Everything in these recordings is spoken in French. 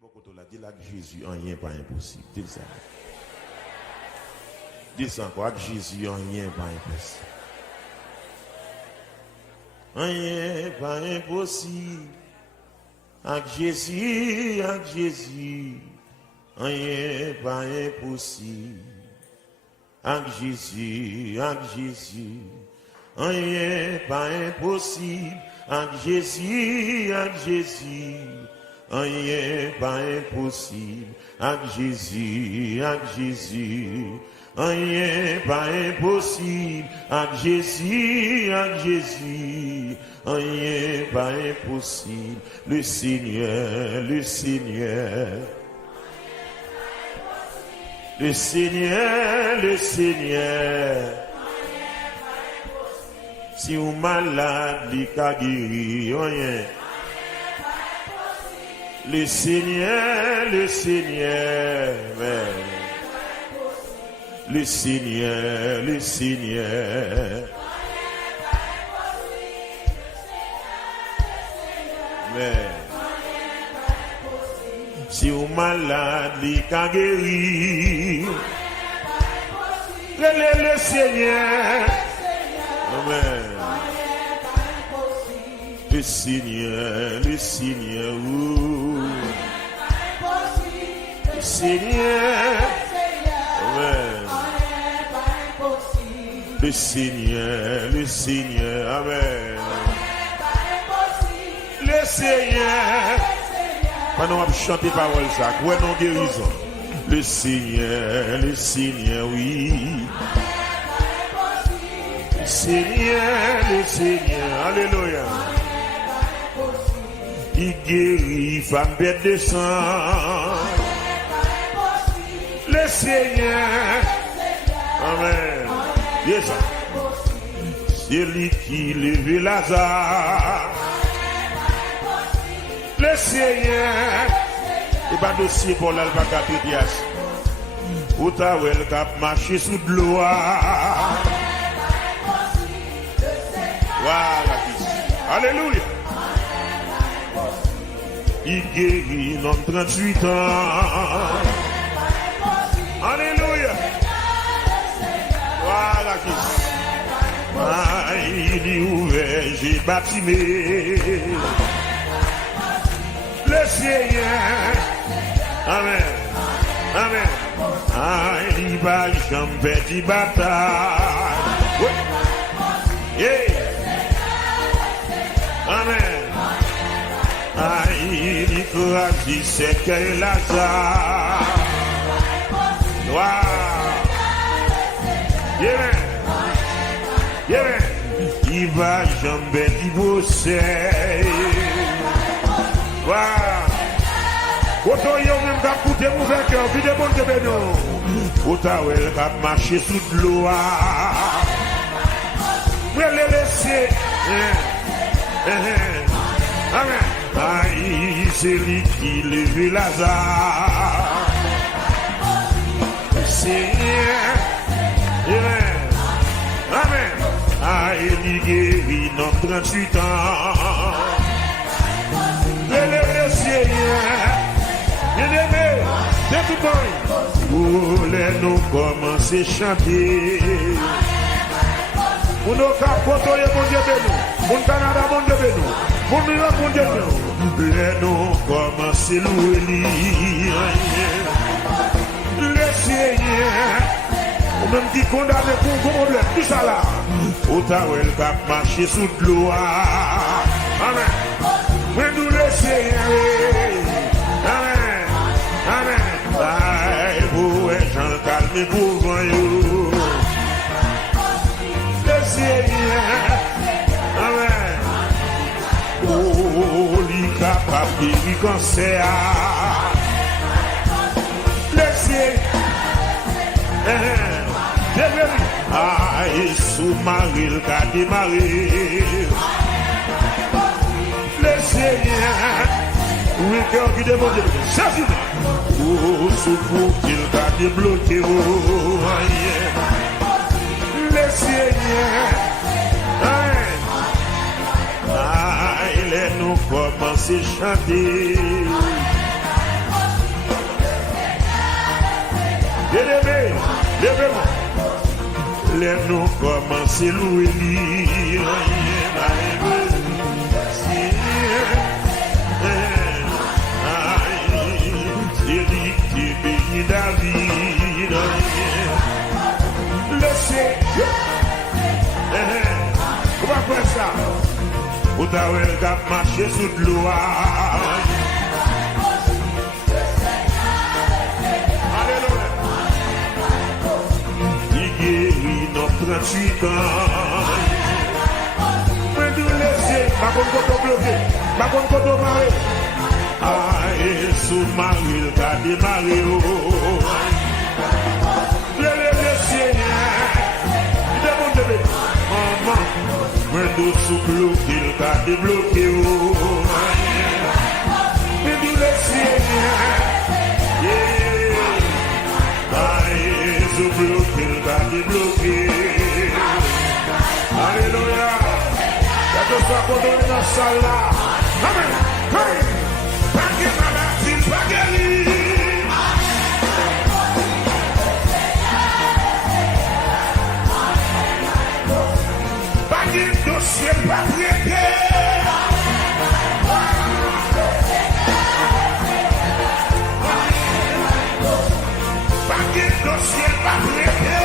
Beaucoup l'a dit là que Jésus, rien pas impossible. Dis ça. Dis ça encore, que Jésus, rien pas impossible. Rien pas impossible. Avec Jésus, rien pas impossible. Avec Jésus, rien pas impossible. Avec Jésus, rien pas impossible. Avec Jésus, rien pas impossible. Avec Jésus, rien pas impossible. Le Seigneur, le Seigneur. Le Seigneur, le Seigneur. Si vous malade, il a guéri, rien. Le Seigneur, le Seigneur. Le Seigneur, le Seigneur. Si vous malade, il a guéri. Le Seigneur. Amen. Le Seigneur, le Seigneur. Le Seigneur. Amen. Le Seigneur, le Seigneur. Amen. Le Seigneur. Pendant qu'on chante les paroles, ça, ouais, non guérison. Le Seigneur, oui. Le Seigneur, alléluia. Il guérit, femme bête de sang. Le Seigneur, amen. Yes, c'est lui qui lève Lazare. Le Seigneur, et pas dossier pour l'albaca pédias. Ou ta wel cap marché sous de l'eau. Voilà, alléluia. Il guérit dans 38 ans. Alléluia. Voilà, il est ouvert, j'ai bâtimé. Le Seigneur, amen, amen. Il va jamais de bataille. Yeah. Amen. Il écrase c'est que Lazare. Wow. Yeah. Yeah. Il va jamais divorcer. Wow. Autant il y a même qu'à coûter mon vainqueur, puis de bon que nous. Autant il va marcher sous l'eau. Vous le laisser. Amen. C'est lui qui lève Lazare. Seigneur. Amen. Amen. Il guérit dans 38 ans. Le Seigneur. Bien-aimé, c'est tout bon. Nous commencer à chanter. Pour nos capotes, mon Dieu de nous. Pour Canada, mon Dieu de nous. Pour New York, mon Dieu de nous. Nous commencer à louer. Le Seigneur. Ou même qui condamne pour un problème. Tout ça là. Au tawel cap marcher sous l'eau. Amen. Mais nous le Seigneur. Amen. Amen. Aïe, vous êtes Jean calme pour vous. Le Seigneur. Amen. Oh, il est capable de guérir cancer. Le Seigneur. Aïe, sous-marie, le cas démarré. Le Seigneur. Oui, cœur qui demande de Jésus. Oh, secours qu'il va débloquer. Le Seigneur. Il est nous commencer à chanter. nous commencer louer lui. C'est lui qui bénit David. Laissez. Comment faire ça? Ou t'as eu le cap marché sous l'eau. Alléluia. Il guérit nos 38 ans. Mais nous laisser, pas comme quand on bloqué, pas comme quand on marre. Ah, et sous mari, le cas démarré. Le Seigneur, il demande de maman. Mais nous sous bloqué, le cas débloqué. Mais nous le Seigneur, ah, et sous bloqué, le cas débloqué. Alléluia. Il y a deux fois qu'on donne dans la salle là. Amen. Amen. Dossier pas prêté. Dossier pas prêté.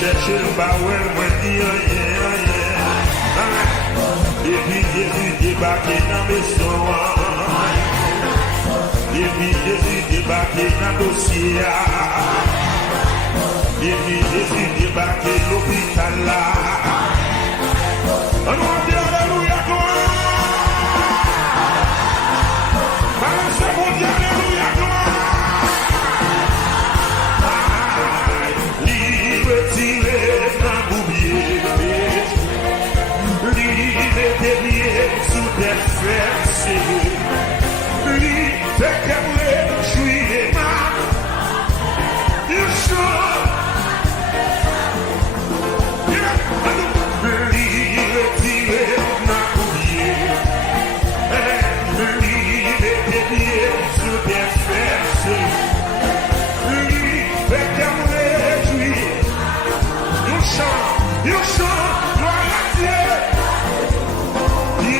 Chercher le baouel, moi dire et puis Jésus débarqué dans le son. Et puis Jésus débarqué dans le dossier. Et puis Jésus débarqué dans l'hôpital là. On va dire alléluia toi. Balancez mon Dieu, alléluia toi. Sous des fesses, lui fait qu'aimer, jouir les mains, il chante, lui retirer ma bouillie, lui mettre pieds sous des fesses, lui fait qu'aimer, jouir, il chante, gloire à Dieu. Lui,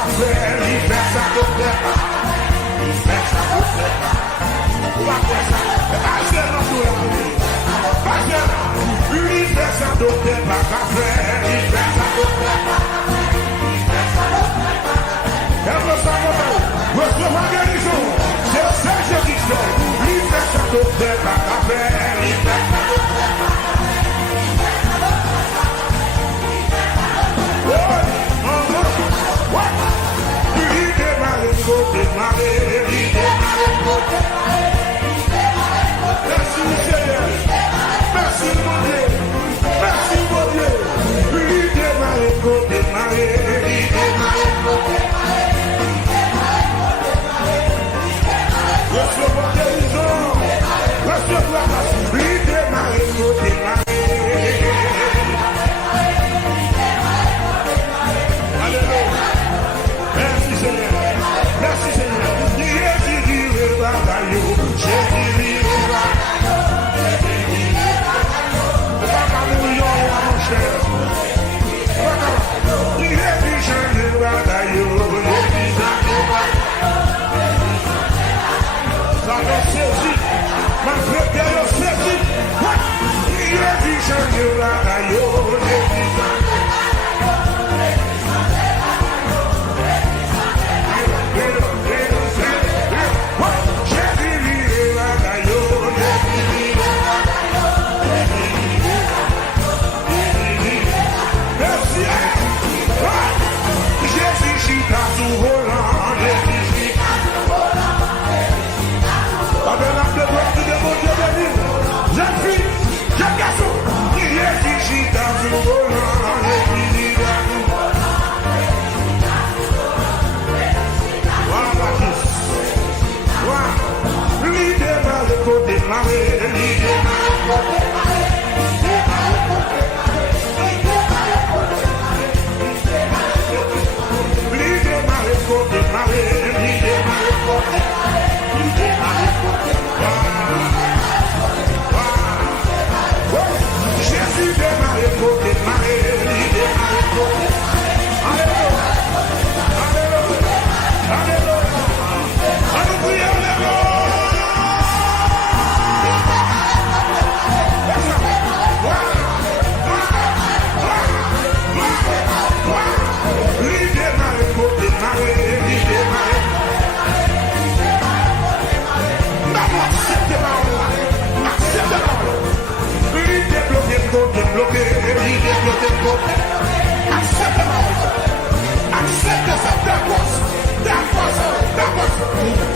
Livre essa dor,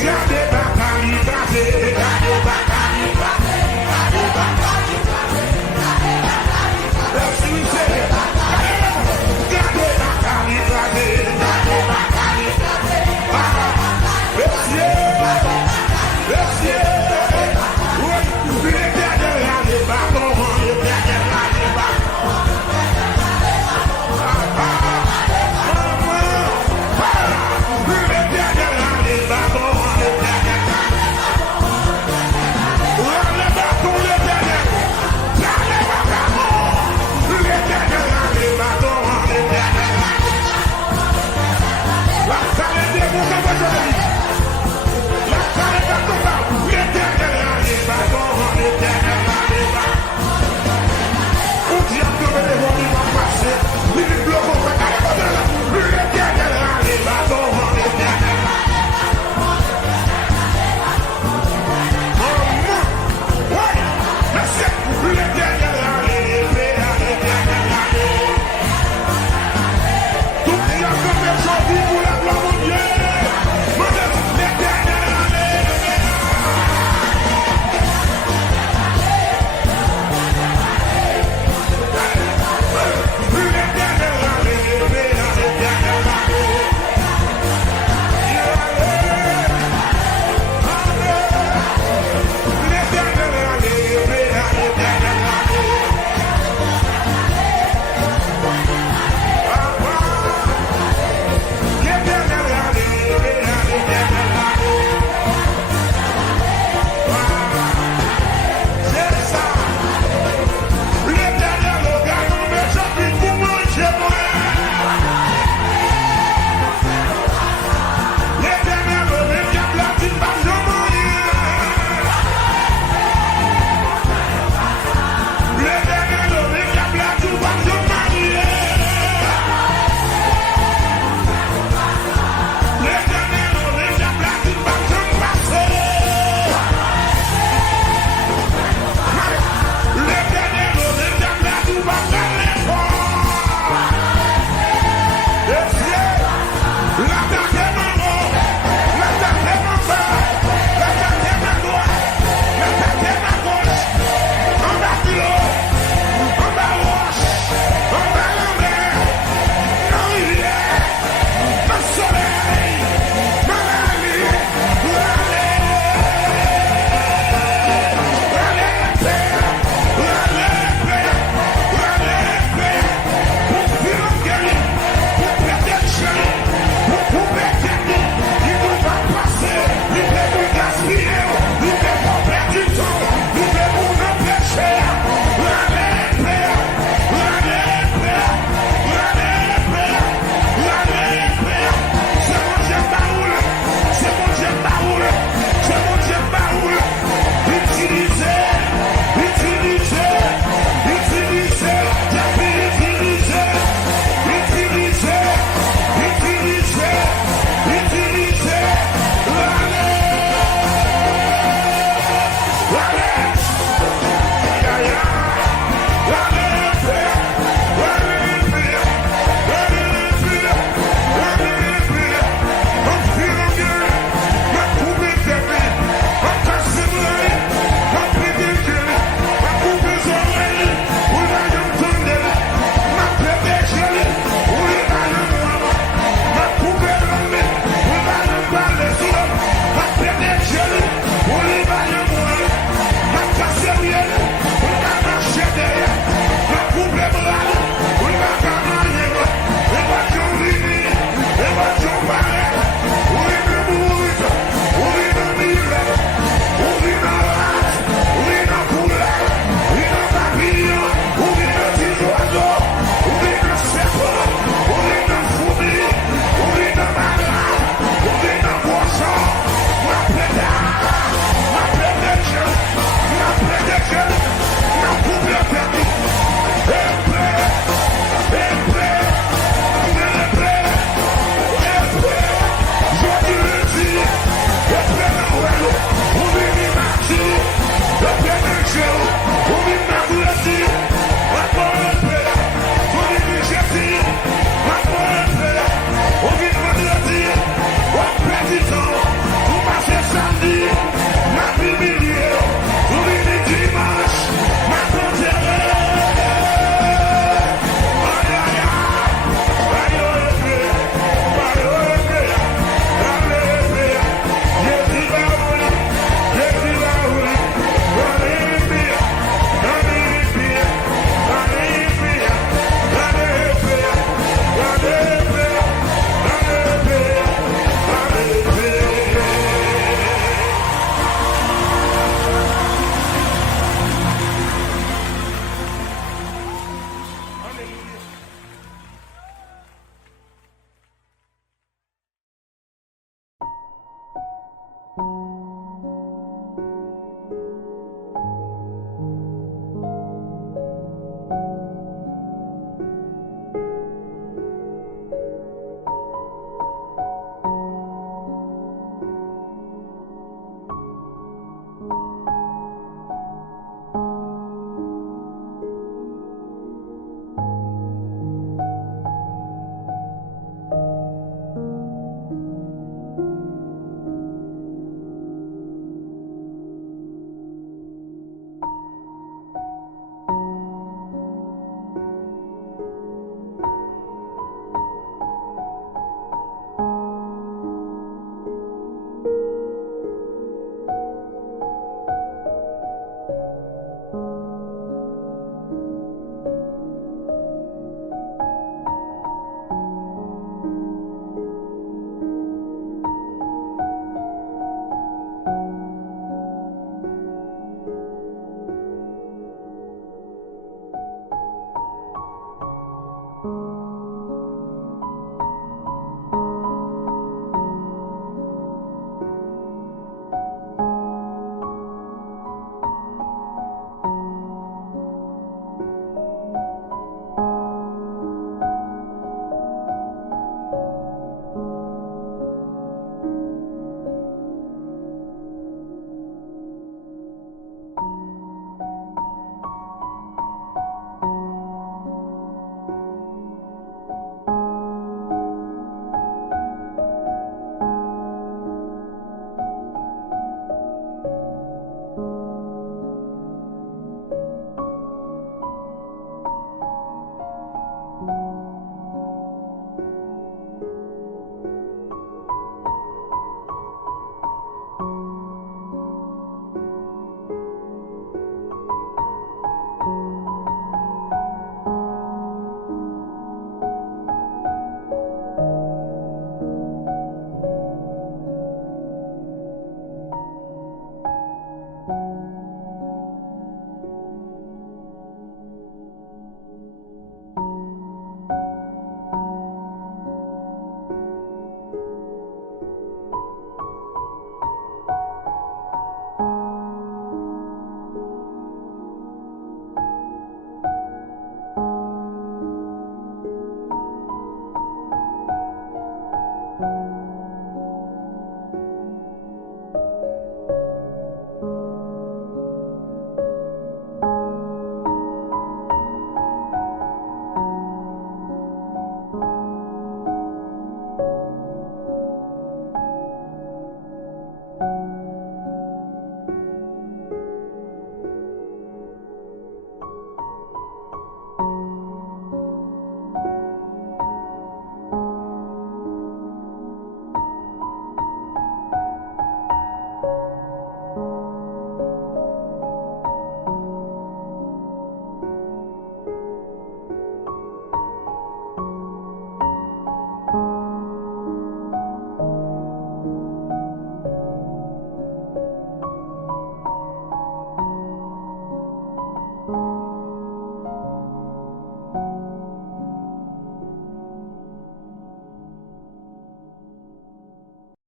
Gardez ma qualité.